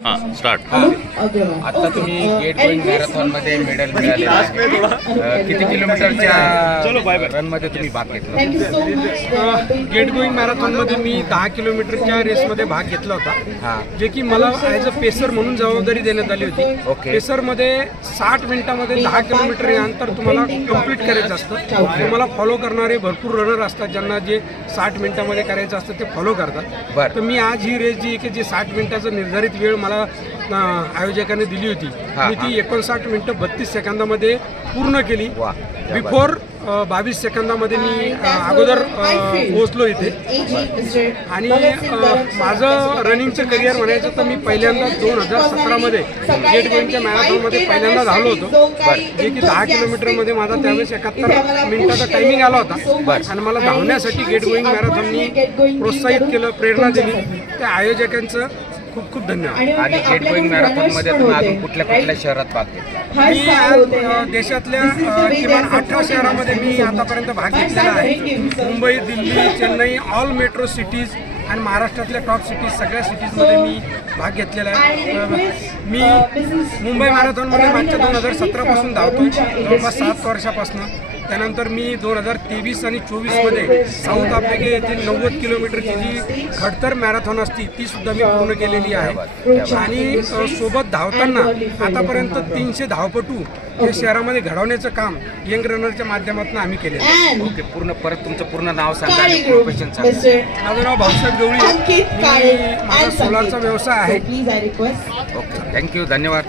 Start. आता तुम्ही gate going marathon मध्ये मेडल मिळालेलं आहे। किती किलोमीटरच्या रन मध्ये तुम्ही भाग घेतला? गेट गोईंग मॅरेथॉन मध्ये मी 10 किलोमीटरच्या रेस मध्ये भाग घेतला होता, जे की मला ॲज अ पेसर म्हणून जबाबदारी देण्यात आली होती। पेसर मध्ये 60 मिनिटांमध्ये 10 किलोमीटर हे अंतर तुम्हाला कंप्लीट करायचं असतं। तुम्हाला फॉलो करणारे भरपूर रनर असतात, ज्यांना जे 60 मिनिटांमध्ये करायचं असतं ते फॉलो करतात। तर मी आज ही रेस जी की जी 60 मिनिटाचा निर्धारित वेळ मला आयोजकांनी दिली होती, मी ती 59 मिनिटं 32 सेकंदामध्ये पूर्ण केली। बिफोर 22 सेकंदामध्ये मी अगोदर पोहोचलो इथे। आणि माझं रनिंगचं करिअर म्हणायचं तर मी पहिल्यांदा 2017 मध्ये गेट गोईंगच्या मॅरेथॉनमध्ये पहिल्यांदा धावलो होतो, जे की 10 किलोमीटरमध्ये माझा त्यावेळेस 71 मिनिटाचा टायमिंग आला होता। आणि मला धावण्यासाठी गेट गोईंग मॅरेथॉननी प्रोत्साहित केलं, प्रेरणा दिली, त्या आयोजकांचं खूप खूप धन्यवाद। आणि गेट गोईंग मॅरेथॉन मध्ये तुम्ही अजून कुठल्या कुठल्या शहरात भाग घेतला? मी देशातल्या किमान 18 शहरामध्ये मी आतापर्यंत भाग घेतलेला आहे। Mumbai, Delhi, Chennai, all metro cities आणि महाराष्ट्रातल्या टॉप सिटीज सगळ्या सिटीजमध्ये मी भाग घेतलेला आहे। मी मुंबई मॅरेथॉनमध्ये मागच्या 2017 पासून धावतो, जवळपास 7 वर्षापासून। त्यानंतर मी 2023 आणि 24 मध्ये साऊथ आफ्रिका येथील 90 किलोमीटरची जी खडतर मॅरेथॉन असती ती सुद्धा मी पूर्ण केलेली आहे। आणि सोबत धावताना आतापर्यंत 300 धावपटू हे शहरामध्ये घडवण्याचं काम यंग रनरच्या माध्यमातून आम्ही केलेलं आहे। ओके, पूर्ण परत तुमचं पूर्ण नाव सांगा आणि प्रोफेशन सांगा। माझं नाव भाऊसाहेब गवळी, माझा सोलारचा व्यवसाय आहे। ओके, थँक्यू, धन्यवाद।